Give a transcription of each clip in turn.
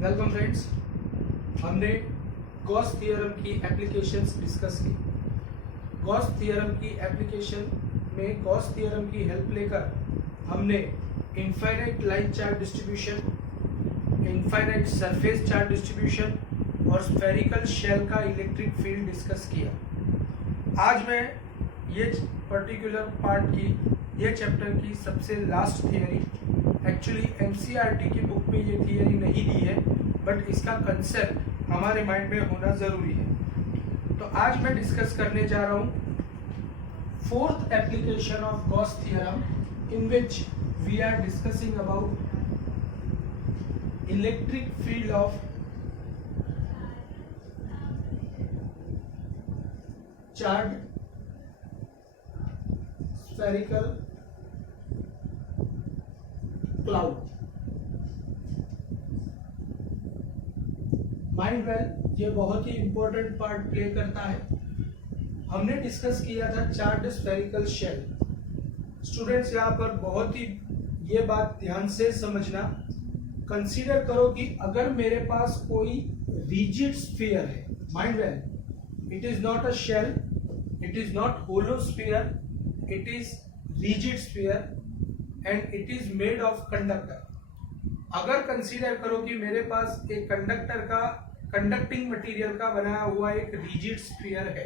Welcome friends. हमने Gauss theorem की applications discuss की। गॉस थ्योरम की एप्लीकेशन में गॉस थ्योरम की हेल्प लेकर हमने infinite line charge distribution, infinite surface charge distribution और स्फेरिकल शेल का इलेक्ट्रिक फील्ड डिस्कस किया। आज मैं ये पर्टिकुलर पार्ट की, ये चैप्टर की सबसे लास्ट थियरी, एक्चुअली एनसीईआरटी की बुक में ये थियरी नहीं दी है, बट इसका कंसेप्ट हमारे माइंड में होना जरूरी है। तो आज मैं डिस्कस करने जा रहा हूँ fourth application of Gauss theorem, in which we are discussing about electric field of charge spherical cloud. Mind well ये बहुत ही इंपॉर्टेंट पार्ट प्ले करता है। हमने डिस्कस किया था चार्ज स्फेरिकल शेल। स्टूडेंट्स यहाँ पर बहुत ही ये बात ध्यान से समझना, कंसीडर करो कि अगर मेरे पास कोई रिजिड स्फीयर है, mind well, it is not a shell, it is not hollow sphere, it is rigid sphere and it is made of conductor. अगर कंसीडर करो कि मेरे पास एक कंडक्टर का, कंडक्टिंग मटेरियल का बनाया हुआ एक रिजिड स्फीयर है।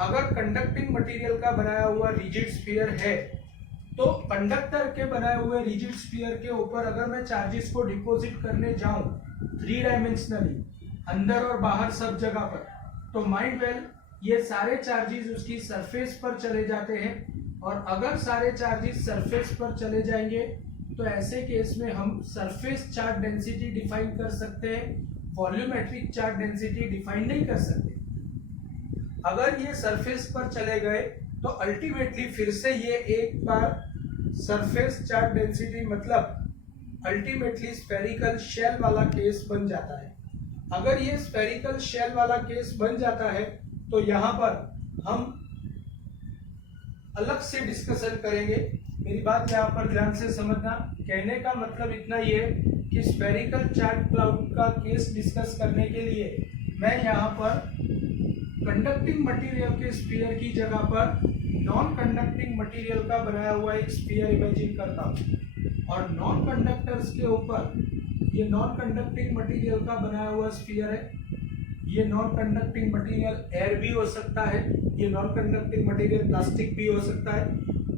अगर कंडक्टिंग मटेरियल का बनाया हुआ रिजिड स्फीयर है, तो कंडक्टर के बनाए हुए रिजिड स्फीयर के ऊपर अगर मैं चार्जेस को डिपॉजिट करने जाऊं 3 डायमेंशनली, अंदर और बाहर सब जगह पर, तो माइंड वेल ये सारे चार्जेस उसकी सरफेस पर चले जाते हैं। और अगर सारे चार्जेस सरफेस पर चले जाएंगे तो ऐसे केस में हम सरफेस चार्ज डेंसिटी डिफाइन कर सकते हैं, वॉल्यूमेट्रिक चार्ज डेंसिटी डिफाइन नहीं कर सकते। अगर ये सरफेस पर चले गए तो अल्टीमेटली फिर से ये एक बार सरफेस चार्ज डेंसिटी मतलब अल्टीमेटली स्फेरिकल शेल वाला केस बन जाता है। अगर ये स्फेरिकल शेल वाला केस बन जाता है तो यहाँ पर हम अलग से डिस्कशन करेंगे। मेरी बात यहाँ पर ध्यान से समझना, कहने का मतलब इतना ही है कि स्फेरिकल चार्ज क्लाउड का केस डिस्कस करने के लिए मैं यहाँ पर कंडक्टिंग मटेरियल के स्फीयर की जगह पर नॉन कंडक्टिंग मटेरियल का बनाया हुआ एक स्फीयर इमेजिन करता हूँ, और नॉन कंडक्टर्स के ऊपर ये नॉन कंडक्टिंग मटेरियल का बनाया हुआ स्फीयर है। ये नॉन कंडक्टिंग मटेरियल एयर भी हो सकता है, ये नॉन कंडक्टिंग मटेरियल प्लास्टिक भी हो सकता है,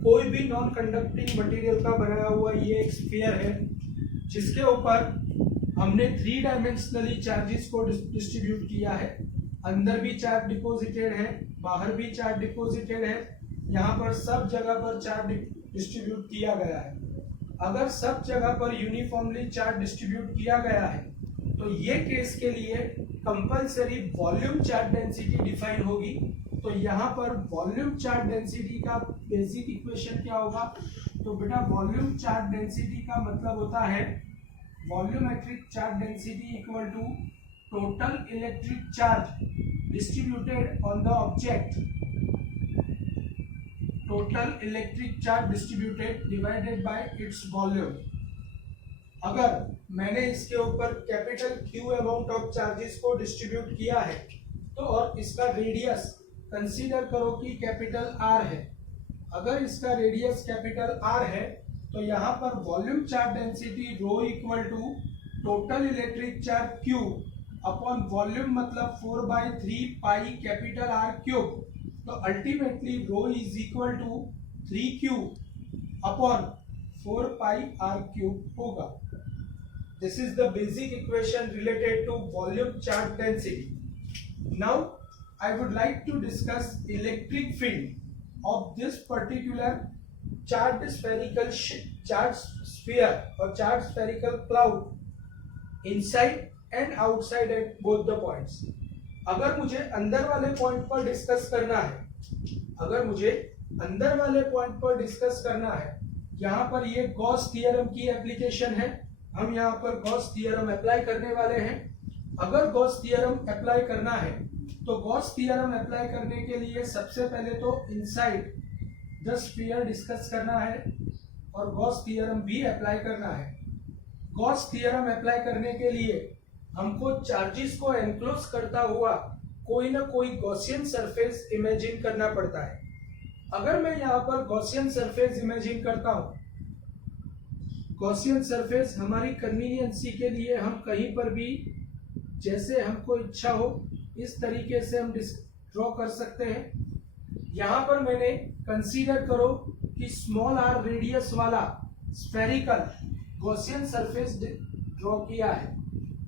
कोई भी नॉन कंडक्टिंग मटेरियल का बनाया हुआ ये एक स्फीयर है जिसके ऊपर हमने 3 डायमेंशनली चार्जेस को डिस्ट्रीब्यूट किया है। अंदर भी चार्ज डिपॉजिटेड है, बाहर भी चार्ज डिपॉजिटेड है, यहाँ पर सब जगह पर चार्ज डिस्ट्रीब्यूट किया गया है। अगर सब जगह पर यूनिफॉर्मली चार्ज डिस्ट्रीब्यूट किया गया है तो ये केस के लिए compulsory volume charge density define होगी। तो यहाँ पर वॉल्यूम चार्ज डेंसिटी का बेसिक इक्वेशन क्या होगा? तो बेटा वॉल्यूम चार्ज डेंसिटी का मतलब होता है volumetric charge density equal to total electric charge distributed on the object, total electric charge distributed divided by its volume. अगर मैंने इसके ऊपर capital Q amount of charges को डिस्ट्रीब्यूट किया है तो, और इसका रेडियस कंसीडर करो कि कैपिटल R है, अगर इसका रेडियस कैपिटल R है तो यहाँ पर volume charge density rho equal to total electric charge Q upon volume मतलब 4/3 पाई कैपिटल R क्यूब। तो ultimately rho is equal to 3Q upon 4 pi R cube होगा। This is the basic equation related to volume charge density. Now I would like to discuss electric field of this particular charged spherical charged sphere or charged spherical cloud inside and outside at both the points. अगर मुझे अंदर वाले point पर discuss करना है, अगर मुझे अंदर वाले पॉइंट पर डिस्कस करना है, यहाँ पर ये गॉस थ्योरम की एप्लीकेशन है, हम यहाँ पर गॉस थ्योरम अप्लाई करने वाले हैं। अगर गॉस थ्योरम अप्लाई करना है तो गॉस थ्योरम अप्लाई करने के लिए सबसे पहले तो इनसाइड द स्फीयर डिस्कस करना है और गॉस थ्योरम भी अप्लाई करना है। गॉस थ्योरम अप्लाई करने के लिए हमको चार्जेस को एनक्लोज करता हुआ कोई ना कोई गॉसियन सरफेस इमेजिन करना पड़ता है। अगर मैं यहाँ पर गॉसियन सरफेस इमेजिन करता हूँ, गॉसियन सरफेस हमारी कन्वीनियंसी के लिए हम कहीं पर भी जैसे हमको इच्छा हो इस तरीके से हम ड्रॉ कर सकते हैं। यहाँ पर मैंने कंसीडर करो कि स्मॉल आर रेडियस वाला स्फेरिकल गॉसियन सरफेस ड्रॉ किया है।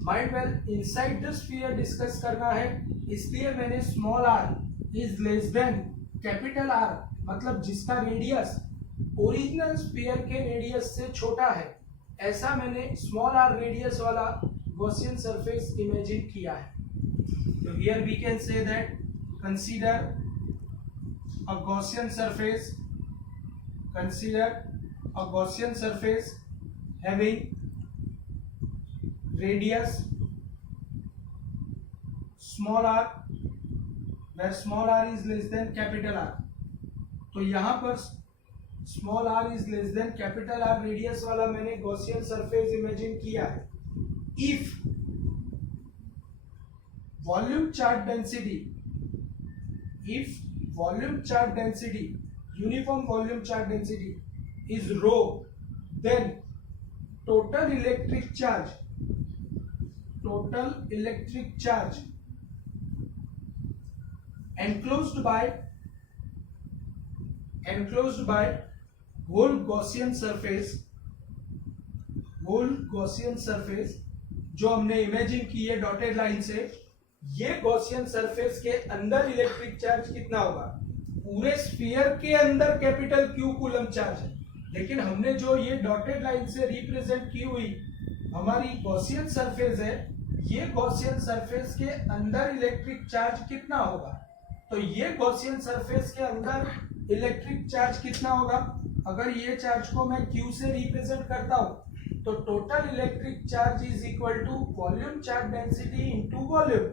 Mind well inside the sphere discuss करना है, इसलिए मैंने small R is less than capital R, मतलब जिसका रेडियस ओरिजिनल स्फीयर के रेडियस से छोटा है, ऐसा मैंने स्मॉल आर रेडियस वाला गॉसियन सरफेस इमेजिन किया है। तो here we can say that consider a Gaussian surface, consider a Gaussian surface having radius small r, where small r is less than capital R। तो यहाँ पर small r is less than capital R radius वाला मैंने Gaussian surface imagine किया है। If volume charge density, if volume charge density, uniform volume charge density is rho, then total electric charge enclosed by whole Gaussian surface जो हमने imagine की है dotted line से, ये गॉसियन सरफेस के अंदर इलेक्ट्रिक चार्ज कितना होगा? पूरे स्फीयर के अंदर कैपिटल क्यू कूलम चार्ज है, लेकिन हमने जो ये डॉटेड लाइन से रिप्रेजेंट की हुई हमारी गॉसियन सरफेस है, ये गॉसियन सरफेस के अंदर इलेक्ट्रिक चार्ज कितना होगा? तो ये गॉसियन सरफेस के अंदर इलेक्ट्रिक चार्ज कितना होगा? अगर ये चार्ज को मैं क्यू से रिप्रेजेंट करता हूं तो total electric charge is equal to volume charge density into volume.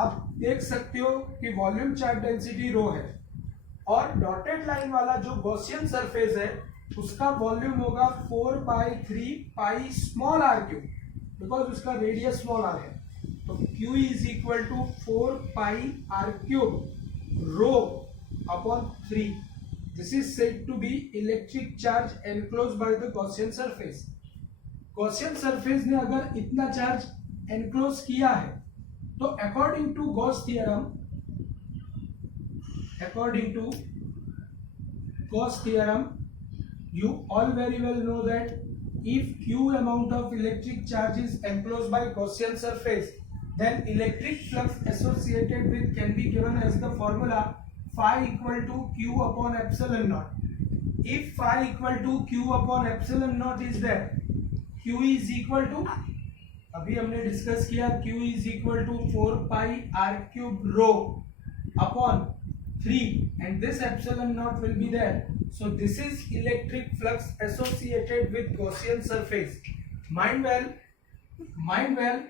आप देख सकते हो कि वॉल्यूम चार्ज डेंसिटी रो है और डॉटेड लाइन वाला जो गॉसियन सरफेस है उसका वॉल्यूम होगा 4π3π स्मॉल आर क्यूब, बिकॉज उसका रेडियस स्मॉल आर है। तो Q is equal to 4πr cube rho upon 3। This is said to be electric charge enclose by the Gaussian surface. Gaussian surface ने अगर इतना charge enclose किया है तो according to Gauss theorem you all very well know that if Q amount of electric charge is enclosed by Gaussian surface, then electric flux associated with can be given as the formula phi equal to Q upon epsilon naught. If phi equal to Q upon epsilon naught is there, Q is equal to, अभी हमने discuss किया, Q is equal to 4πr cube rho upon 3 and this epsilon naught will be there. So this is electric flux associated with Gaussian surface. Mind well,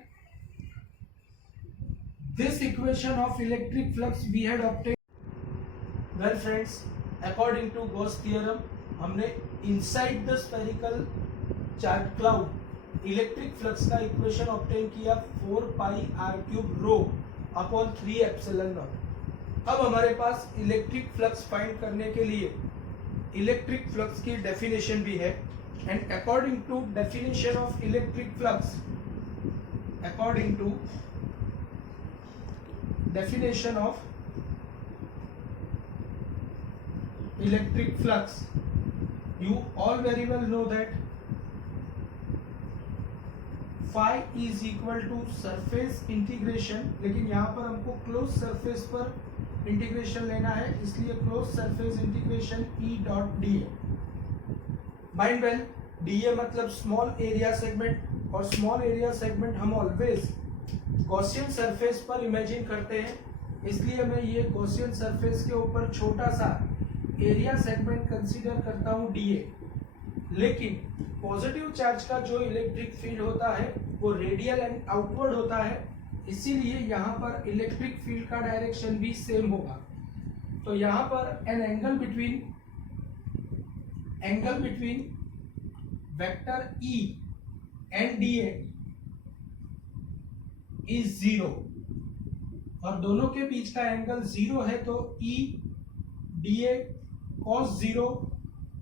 this equation of electric flux we had obtained. Well friends, according to Gauss theorem, हमने inside the spherical charge cloud electric flux का equation obtain किया 4πr cube rho upon 3 epsilon naught। अब हमारे पास electric flux find करने के लिए electric flux की definition भी है, and according to definition of electric flux, according to definition of electric flux, you all very well know that phi is equal to surface integration, लेकिन यहाँ पर हमको क्लोज सरफेस पर इंटीग्रेशन लेना है, इसलिए close surface integration E dot D A. Mind well, D A मतलब small area segment, और स्मॉल एरिया सेगमेंट हम ऑलवेज गॉसियन सरफेस पर इमेजिन करते हैं, इसलिए मैं ये गॉसियन सरफेस के ऊपर छोटा सा एरिया सेगमेंट कंसीडर करता हूँ डी ए। लेकिन पॉजिटिव चार्ज का जो इलेक्ट्रिक फील्ड होता है वो रेडियल एंड आउटवर्ड होता है, इसीलिए यहाँ पर इलेक्ट्रिक फील्ड का डायरेक्शन भी सेम होगा। तो यहाँ पर an angle between vector E and D A is 0 और दोनों के बीच का एंगल 0 है, तो E D A cos 0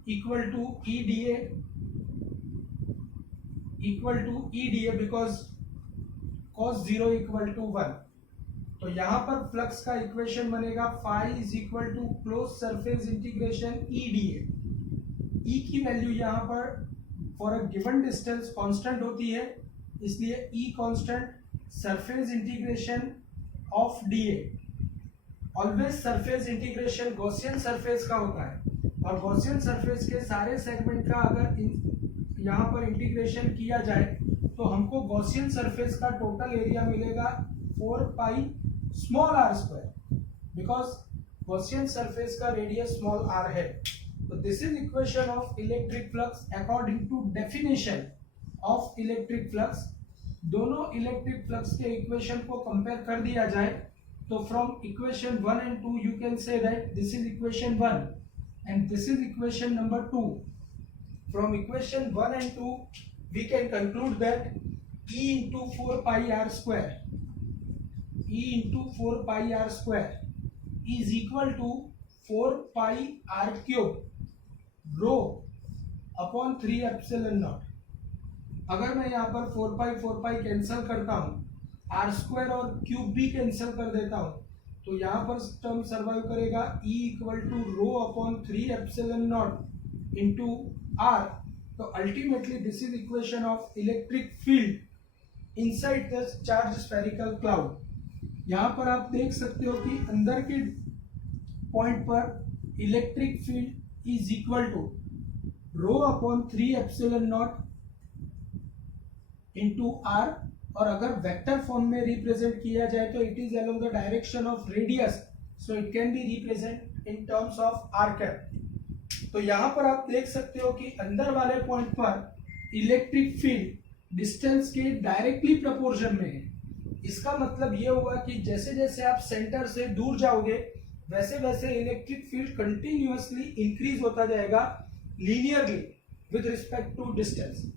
equal to E D A because cos 0 equal to 1। तो यहां पर फ्लक्स का इक्वेशन बनेगा phi is equal to close surface integration E D A. E की वैल्यू यहां पर for a given distance constant होती है, इसलिए E constant, surface integration of D A. Always surface integration Gaussian surface का होता है और गॉसियन सरफेस के सारे सेगमेंट का अगर यहाँ पर इंटीग्रेशन किया जाए तो हमको गॉसियन सरफेस का टोटल एरिया मिलेगा 4 pi small r square, because Gaussian surface का रेडियस स्मॉल आर है। तो this is equation of electric flux according to definition of electric flux. दोनों इलेक्ट्रिक फ्लक्स के इक्वेशन को कंपेयर कर दिया जाए तो from equation 1 and 2 you can say that this is equation 1 and this is equation number 2. From equation 1 and 2 we can conclude that E into 4 pi r square is equal to 4 pi r cube rho upon 3 epsilon naught। अगर मैं यहाँ पर 4 पाई cancel करता हूँ, R square और cube भी cancel कर देता हूँ, तो यहाँ पर टर्म सर्वाइव करेगा E equal to rho upon 3 epsilon naught into R. तो ultimately this is equation of electric field inside the charge spherical cloud. यहाँ पर आप देख सकते हो कि अंदर के पॉइंट पर electric field is equal to rho upon 3 epsilon naught into r, और अगर वेक्टर फॉर्म में रिप्रेजेंट किया जाए तो it is along the direction of radius, so it can be represent in terms of r cap. तो यहां पर आप देख सकते हो कि अंदर वाले पॉइंट पर इलेक्ट्रिक फील्ड डिस्टेंस के डायरेक्टली प्रोपोर्शन में है। इसका मतलब ये हुआ कि जैसे जैसे आप सेंटर से दूर जाओगे वैसे वैसे इलेक्ट्रिक फील्ड कंटिन्यूअसली इंक्रीज होता जाएगा linearly with respect to distance.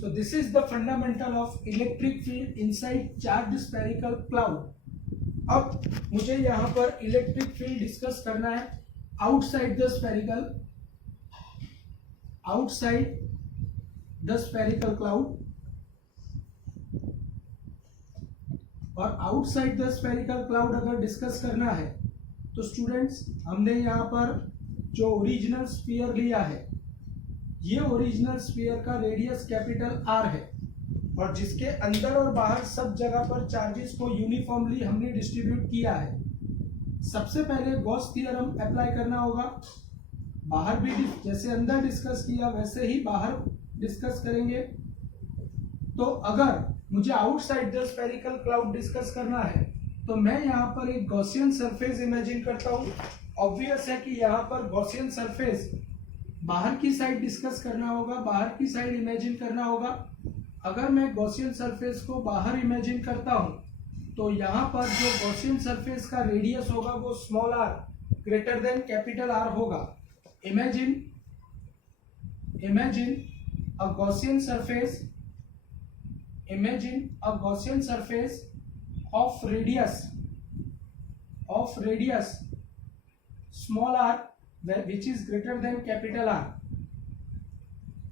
So this is the fundamental of electric field inside charged spherical cloud. अब मुझे यहाँ पर इलेक्ट्रिक फील्ड डिस्कस करना है आउटसाइड द स्फेरिकल क्लाउड। और आउटसाइड द स्फेरिकल क्लाउड अगर डिस्कस करना है तो स्टूडेंट्स हमने यहाँ पर जो ओरिजिनल स्फीयर लिया है, ये ओरिजिनल स्फीयर का रेडियस कैपिटल आर है और जिसके अंदर और बाहर सब जगह पर चार्जेस को यूनिफॉर्मली हमने डिस्ट्रीब्यूट किया है। सबसे पहले गॉस थ्योरम अप्लाई करना होगा। बाहर भी जैसे अंदर डिस्कस किया वैसे ही बाहर डिस्कस करेंगे। तो अगर मुझे outside the spherical cloud discuss करना है तो मैं यहाँ पर एक गॉसियन सरफेस इमेजिन करता हूँ। ऑब्वियस है कि यहाँ पर गॉसियन सरफेस बाहर की साइड डिस्कस करना होगा, बाहर की साइड इमेजिन करना होगा। अगर मैं गॉसियन सरफेस को बाहर इमेजिन करता हूं तो यहाँ पर जो गॉसियन सरफेस का रेडियस होगा वो small R greater than capital R होगा। Imagine a Gaussian surface of radius small R which is greater than capital R।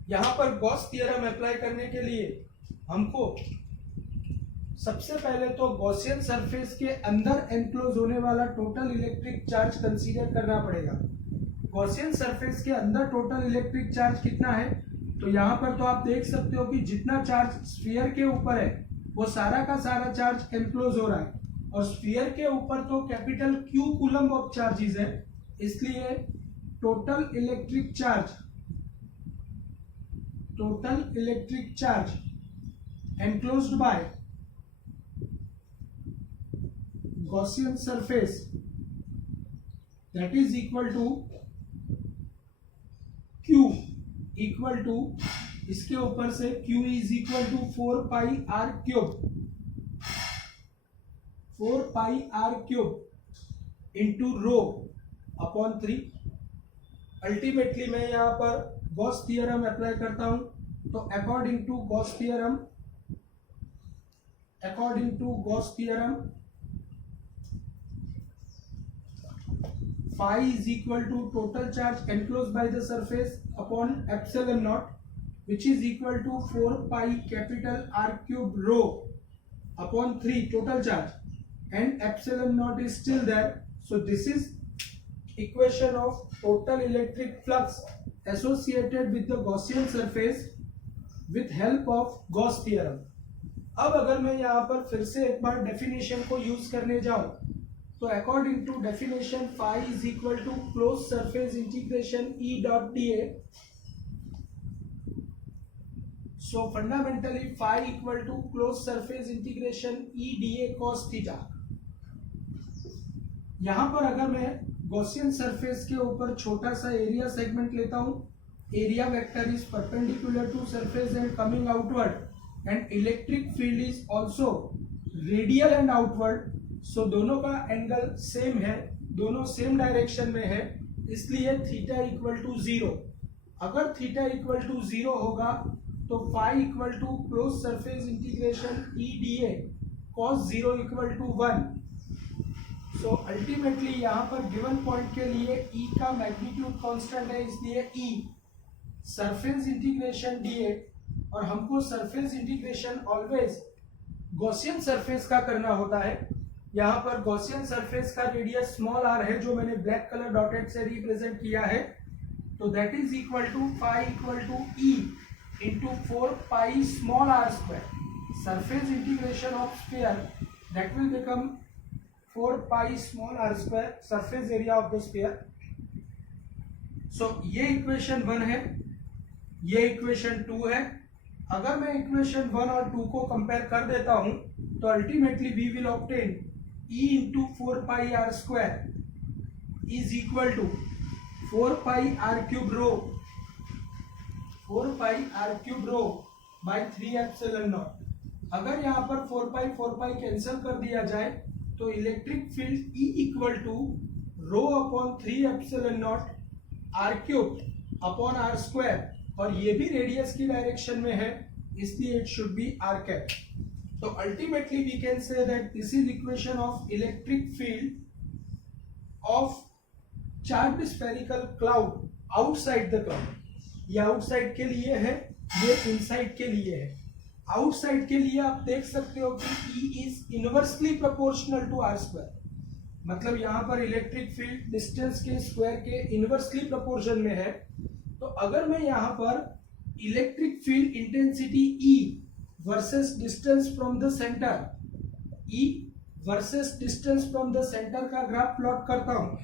यहां पर गॉस थ्योरम अप्लाई करने के लिए हमको सबसे पहले तो गॉसियन सरफेस के अंदर एनक्लोज होने वाला टोटल इलेक्ट्रिक चार्ज कंसीडर करना पड़ेगा। गॉसियन सरफेस के अंदर टोटल इलेक्ट्रिक चार्ज कितना है, तो यहाँ पर तो आप देख सकते हो कि जितना चार्ज स्फीयर के ऊपर है वो सारा का सारा चार्ज एनक्लोज हो रहा है और स्फीयर के ऊपर तो capital Q coulomb of charges है, इसलिए total electric charge enclosed by Gaussian surface that is equal to Q equal to, इसके ऊपर से Q is equal to 4 pi r cube into rho upon 3। Ultimately मैं यहाँ पर गॉस थ्योरम अप्लाई करता हूँ तो according to Gauss theorem phi is equal to total charge enclosed by the surface upon epsilon naught, which is equal to 4 pi capital R cube rho upon 3 total charge, and epsilon naught is still there. So this is equation of total electric flux associated with the Gaussian surface with help of Gauss theorem. अब अगर मैं यहाँ पर फिर से एक बार definition को use करने जाऊं, तो according to definition phi is equal to closed surface integration E dot dA. So fundamentally phi equal to closed surface integration E dA cos theta. यहाँ पर अगर मैं गॉसियन सरफेस के ऊपर छोटा सा एरिया सेगमेंट लेता हूँ, area vector is perpendicular to surface and coming outward, and electric field is also radial and outward. So दोनों का एंगल सेम है, दोनों सेम डायरेक्शन में है, इसलिए थीटा इक्वल टू 0. अगर थीटा इक्वल टू 0 होगा तो phi equal to close surface integration E D A cos 0 equal to 1. So ultimately यहाँ पर गिवन पॉइंट के लिए ई का मैग्नीट्यूड कांस्टेंट है, इसलिए E surface integration D A, और हमको surface integration always Gaussian surface का करना होता है. यहाँ पर गॉसियन सरफेस का रेडियस स्मॉल आर है जो मैंने ब्लैक कलर डॉटेड से रिप्रेजेंट किया है, तो that is equal to phi equal to E into 4 pi small r square. Surface integration of sphere that will become 4 pi small r square surface area of the sphere. सो ये equation 1 है, ये equation 2 है. अगर मैं equation 1 और 2 को compare कर देता हूं तो ultimately we will obtain E into 4 pi r square is equal to 4 pi r cube rho, 4 pi r cube rho by 3 epsilon naught. अगर यहाँ पर 4 पाई कैंसिल कर दिया जाए तो electric field E equal to rho upon 3 epsilon naught R cube upon R square, और ये भी रेडियस की डायरेक्शन में है, इसलिए it should be R cap. तो ultimately we can say that this is equation of electric field of charged spherical cloud outside the cloud. ये outside के लिए है, ये इनसाइड के लिए है. आउटसाइड के लिए आप देख सकते हो कि E is inversely proportional to r square, मतलब यहाँ पर इलेक्ट्रिक फील्ड डिस्टेंस के स्क्वायर के इनवर्सली प्रोपोर्शन में है. तो अगर मैं यहाँ पर electric field intensity E versus distance from the centre, E versus distance from the centre का ग्राफ प्लॉट करता हूँ,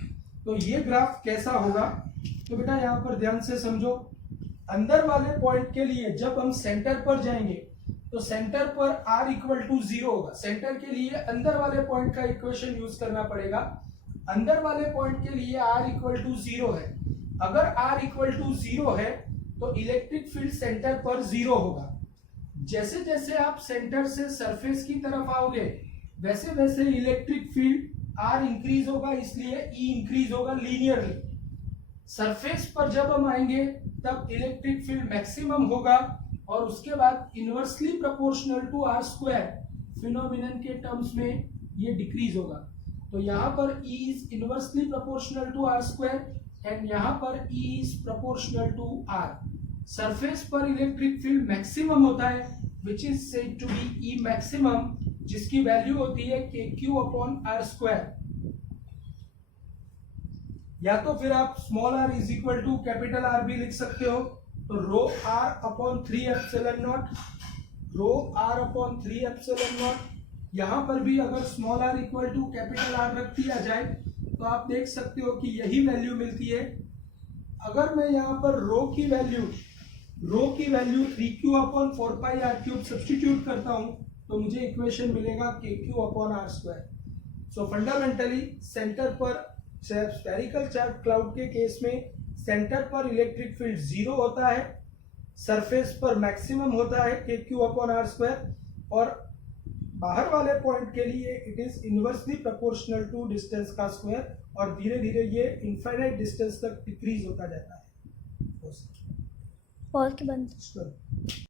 तो ये ग्राफ कैसा होगा? तो बेटा यहाँ पर ध्यान से समझो. अंदर वाले पॉइंट के लिए जब हम सेंटर पर जाएंगे तो सेंटर पर r इक्वल टू 0 होगा. सेंटर के लिए अंदर वाले पॉइंट का इक्वेशन यूज करना पड़ेगा. अंदर वाले पॉइंट के लिए r इक्वल टू 0 है. अगर r इक्वल टू 0 है तो इलेक्ट्रिक फील्ड सेंटर पर 0 होगा. जैसे जैसे आप सेंटर से सरफेस की तरफ आओगे वैसे वैसे इलेक्ट्रिक फील्ड r इंक्रीज होगा, इसलिए E इंक्रीज होगा लीनियरली. सरफेस पर जब हम आएंगे तब इलेक्ट्रिक फील्ड मैक्सिमम होगा और उसके बाद inversely proportional to r square phenomenon के टर्म्स में ये डिक्रीज होगा. तो यहाँ पर E is inversely proportional to r square and यहाँ पर E is proportional to R. Surface पर इलेक्ट्रिक फील्ड मैक्सिमम होता है which is said to be E maximum, जिसकी वैल्यू होती है KQ अपॉन R स्क्वायर. या तो फिर आप small r is equal to capital R भी लिख सकते हो. तो rho r upon 3 epsilon naught, rho r upon 3 epsilon naught. यहाँ पर भी अगर small r equal to capital R रख दिया जाए तो आप देख सकते हो कि यही वैल्यू मिलती है. अगर मैं यहाँ पर रो की value 3Q upon 4 pi R cube substitute करता हूँ तो मुझे इक्वेशन मिलेगा KQ अपॉन R स्क्वायर. सो फंडामेंटली सेंटर पर स्फेरिकल चार्ज क्लाउड के केस में सेंटर पर इलेक्ट्रिक फील्ड 0 होता है, सरफेस पर मैक्सिमम होता है KQ अपॉन R स्क्वायर, और बाहर वाले पॉइंट के लिए it is inversely proportional to distance का स्क्वायर, और धीरे धीरे ये इनफाइनाइट डिस्टेंस तक डिक्रीज होता जाता है. पॉज के बंद। स्टॉप।